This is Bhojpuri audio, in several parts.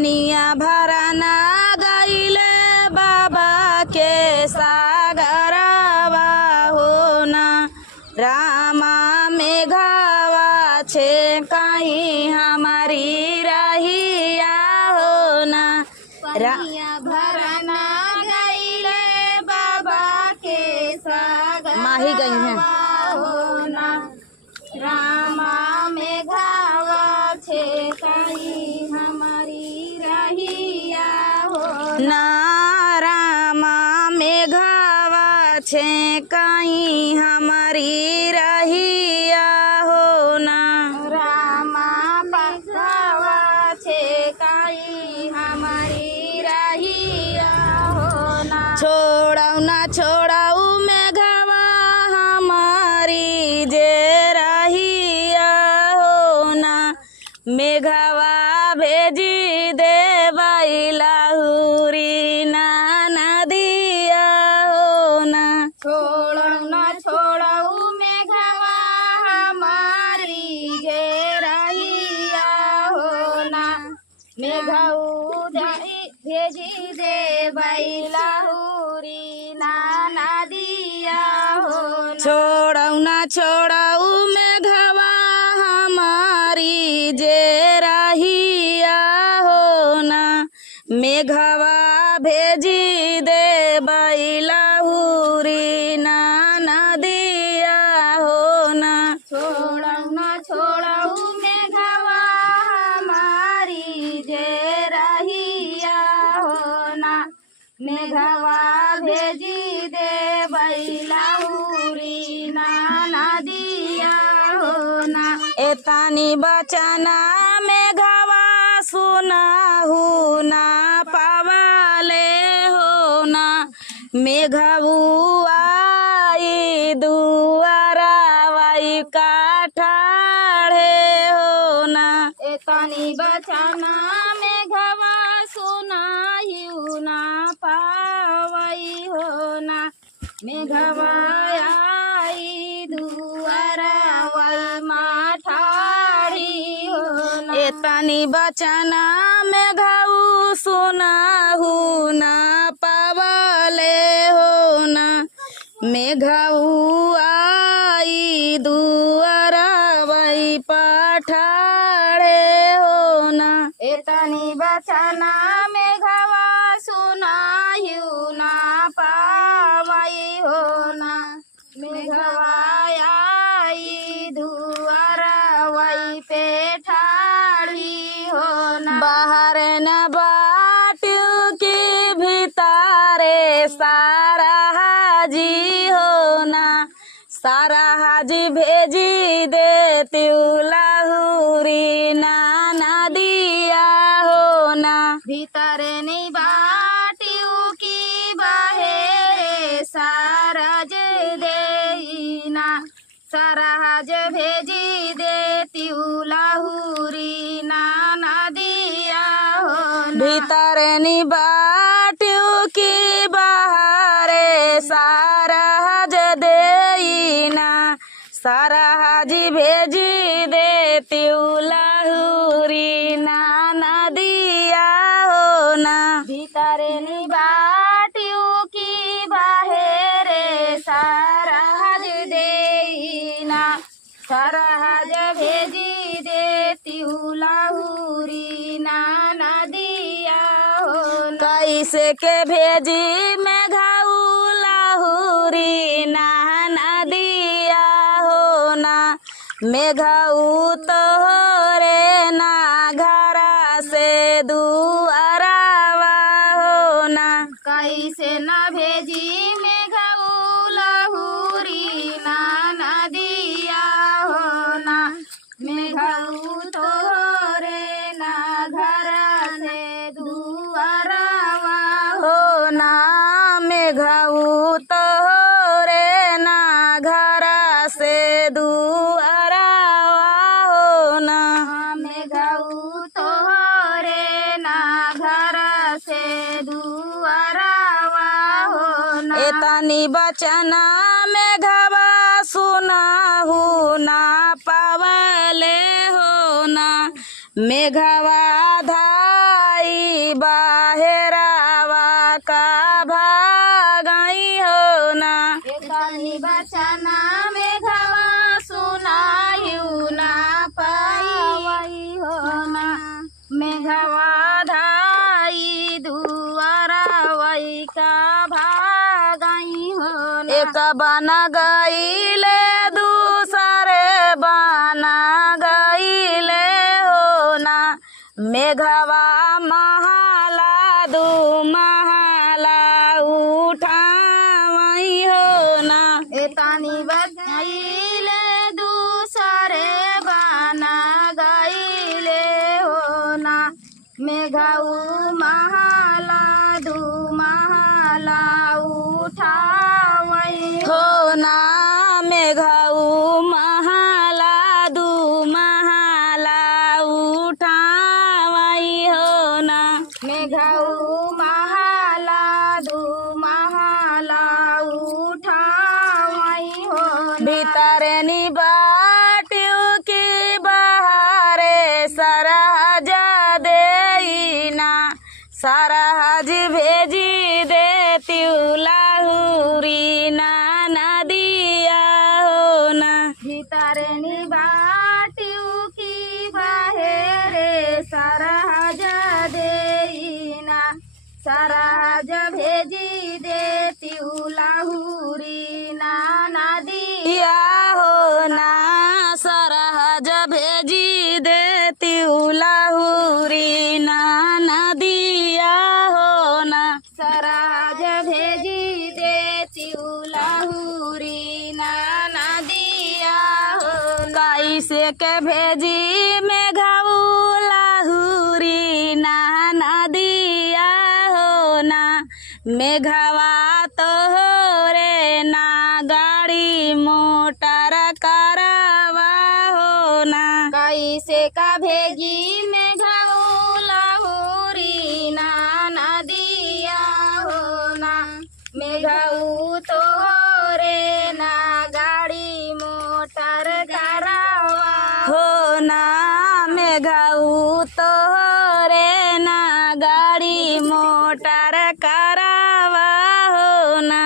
पनिया भरना गईले बाबा के सागरवा होना। रामा मेघवा छे कहीं हमारी रहिया होना। पनिया भरना गईले बाबा के सागर माही गई हैं होना। रामा मेघावा छे कहीं हमारी रहिया होना। ना रामा मेघवा छे कहीं हमारी रहिया होना। रामा पकावा छे कहीं हमारी रहिया होना। छोड़ऊ ना छोड़ऊ मेघवा हमारी जे रहिया होना। मेघवा भेजी दे लाहुरी ना नदिया होना। छोड़ऊ ना छोड़ऊ मेघवा हमारी जे रहिया होना। मेघऊ भेजी दे लाहुरी ना नदिया होना। छोड़ऊ ना छोड़ऊ मेघवा हमारी जे रहिया होना। मेघवा भेजी दे लाहुरी ना नदिया होना। छोड़ऊ ना छोड़ऊ मेघवा हमारी जे रहिया होना। मेघवा भेजी दे लाहुरी ना नदिया होना। एतानी बचना मेघवा सुनाहू ना पावाले होना। मेघऊ आई दुआरा वाई काठाड़े होना। एतनी बचना मेघवा सुनाहिउ ना पावई होना। मेघवा आई दुआरा वई माठाड़ी होना। एतनी बचना मेघऊ सुनाहू ना पावाले होना। मेघऊ आई दुआरा वही पठाड़े होना। एतनी बचना मेघवा सुनाहिउ ना पावई होना। मेघवा आई दुआरा वई पे ठाड़ी होना। बाहर न बाटू की भीतारे सारा हाजी होना। सारा हाजी भेजी देती लाहुरी ना नदिया होना। भीतर नहीं बाटियू की बाहेरे सारज देना। सरहज भेजी देती लाहुरी ना नदिया होना। भीतर नि बाटू की बाहरे सारा हज देना। सारा हाजी भेजी देती लाहुरी ना नदिया होना। भीतर नहीं बाटियू की बाहेरे सरहज देना। सरहज भेजी देती लाहुरी ना नदिया होना। कैसे के भेजी मेघऊ लाहुरी ना नदिया होना। मेघऊ तोहरे ना घरा से दुआरावा होना। कैसे न भेजी मेघऊ लाहुरी ना नदिया होना। मेघऊ तोरे ना घर से दुआरवा होना। मेघऊ तोहरे ना घरा से दुआरावा होना। मेघऊ तोरे ना घर से दुआरवा होना। एतनी बचना मेघवा सुनाहू ना पावले होना। मेघवा धाई मेघवा धाई दुआरा वही का भागाई हो ना। एक बना गईले दूसरे बना गईले हो ना। मेघवा महाला दू महाला उठावई हो ना। एतानी बजाइले दूसरे बना गईले हो ना। मेघऊ महाला दू महाला उठावई हो ना। मेघऊ महाला दू महाला उठावई हो ना। मेघऊ महाला दू महाला उठावई हो ना। भीतरनी बाटियो की बहारे सरहज देना। सरहज भेजी देती लाहुरी ना नदिया हो ना। भीतरनी बाटियों की बाहेरे सरहज देना। सरहज भेजी देती लाहुरी ना नदी या हो ना। सरहज भेजी देती लाहुरी ना नदिया हो ना। सरहज भेजी देती लाहुरी ना नदिया हो ना। कैसे के भेजी मेघऊ लाहुरी ना नदिया हो ना। मेघवा तोहरे ना गाड़ी मोटर करवा हो ना। कैसे का भेजी मेघऊ लाहुरी ना नदिया हो ना। मेघऊ तोरे ना गाड़ी मोटर करावा हो ना। मेघऊ तोहरे ना गाड़ी मोटर करवा हो ना।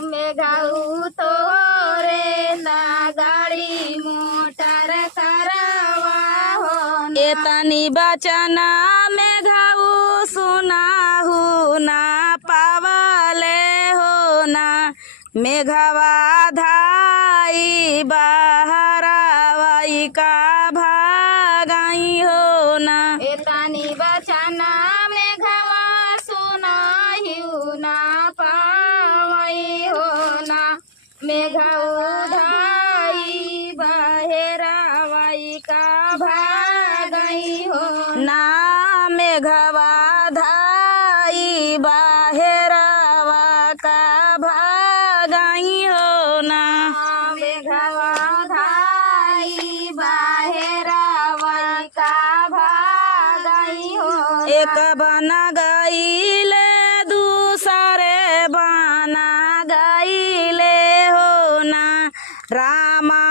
मेघऊ तोरे ना गाड़ी मोटर करावा हो ना। एतनी बचना मेघऊ सुनाहू ना पावले हो ना। मेघवा धाई बहरावाई का भागाई हो ना। एतानी बचना मेघवा सुनाहिउ ना पावई हो ना। मेघऊ धाई बहेरावाई का भागई हो ना। मेघवा धाई बहेरावा का भागाई हो ना। मेघवा धाई बहेरावाई का भागई हो एक बना गईले दूसरे बना गईले हो ना। रामा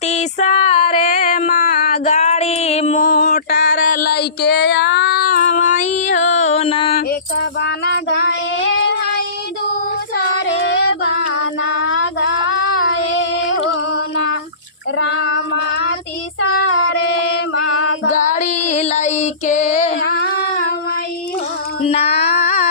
तीसरे माँ गाड़ी मोटर लैके आवई हो ना। एक बना गए हई दूसरे बना गए हो ना। रामा तीसरे माँ गाड़ी लैके आवई हो ना।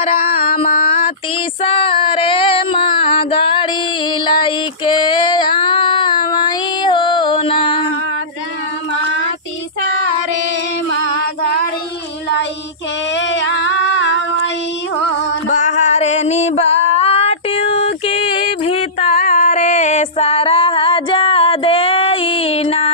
रामा तीसरे माँ गाड़ी लैके आवई हो ना। रामा तीसरे माँ गाड़ी लैके आवई हो ना। बाहरे नी बाटियों की भीतरे सरहज देना।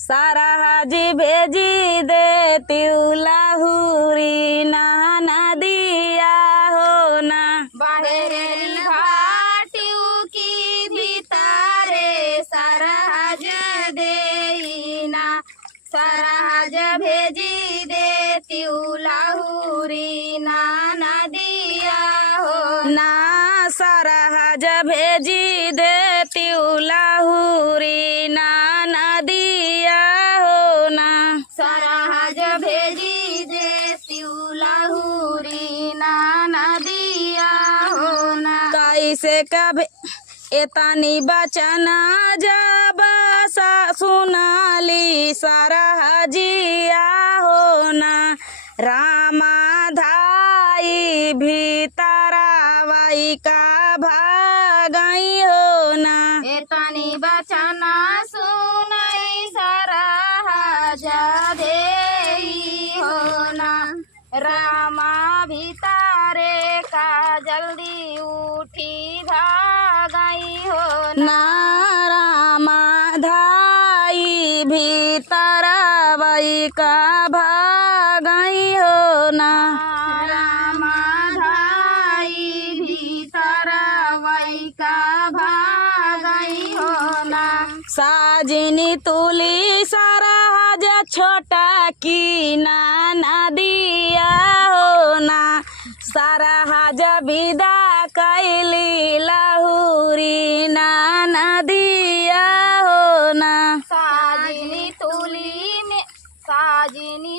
सरहज भेजी देती लाहुरी ना नदिया हो ना। बाहेरी घाटियों की भीतरे सरहज देना। सरहज भेजी देती लाहुरी ना नदिया हो ना। सरहज भेजी देती लाहुरी ना नदिया हो ना। सरहज भेजी देती लाहुरी ना नदिया हो ना। कैसे कभी एतनी बचना जब सुनाली सरहजिया हो रामा धाई भीतरावाई का भागई हो ना। एतनी बचन सुनई सरहज देई हो ना। रामा भीतरे का जल्दी उठी भागई हो ना। रामा धाई भीतरावाई का भागई हो ना। रामा धाई भीतरवई का भागई हो ना। साजनी तुली सरहज छोटा की नाना दिया हो ना। सरहज विदा कैली लहुरी नाना दिया हो ना। साजिनी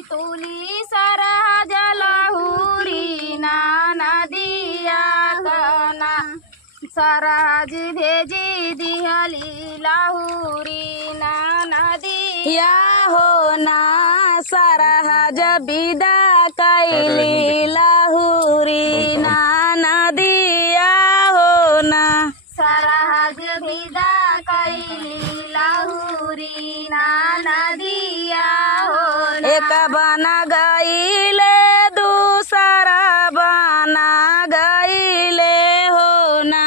तुली सरहज लहुरी नाना दिया कना। सरहज भेजी दिहली लहुरी नाना दिया या हो ना। सरहज विदा कैली लहुरी नाना दिया हो ना। सरहज विदा कैली लहुरी नाना दिया हो ना। एक बना गईले दूसरा बना गईले हो ना।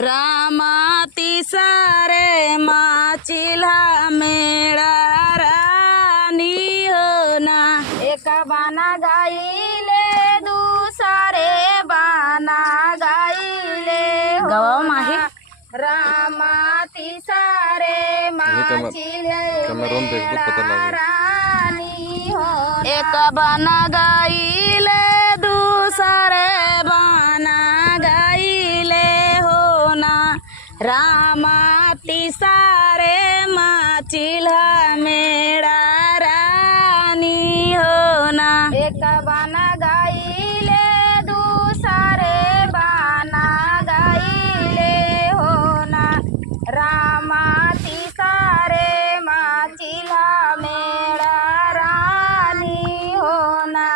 रामा तीसरे माँ चिल्हा मेरा रानी हो ना। एक बना गईले दूसरे बना गईले हो गवाओ माही। ना। रामा तीसरे रानी हो ना। एक बना गईले दूसरे बना गईले हो ना। रामा तीसरे माँ चिल्हा मेरा रानी हो ना। एक बना गईले दूसरे बना गईले हो ना। रामा तीसरे चिल्हा मेरा रानी हो ना।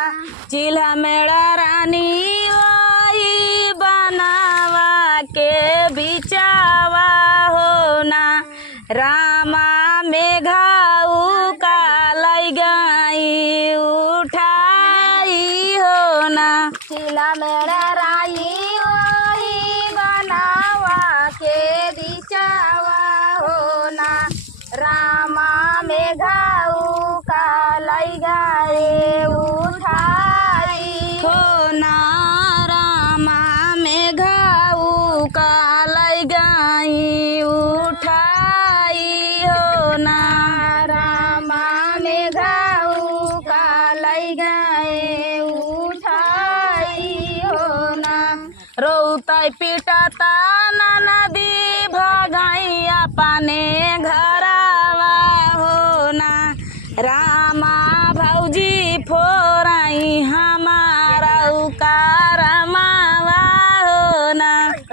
चिल्हा मेरा रानी वही बनावा के बिचावा हो ना। रामा मेघाऊ का लाई गई उठाई हो ना। चिल्हा मेरा रानी वही बनावा के बिचावा हो ना। रामा मेघाऊ का लाई गए उठाई हो ना। रामा मेघाऊ का लाई गई उठाई हो ना। रामा मेघाऊ का लाई गए उठाई हो ना। रोताई पिटाता नदी भगाई अपने घरावा हो ना। रामा भौजी फोराई हमारा उकारमावा हो ना।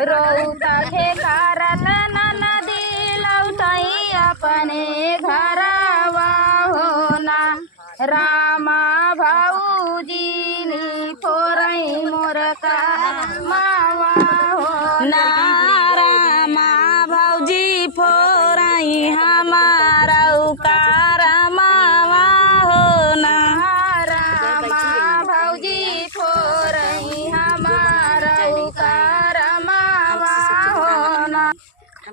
रोता के कारण नदी लौटाई अपने घरवा हो ना। रामा भाऊजी नी थोरई मोर का मावा हो ना।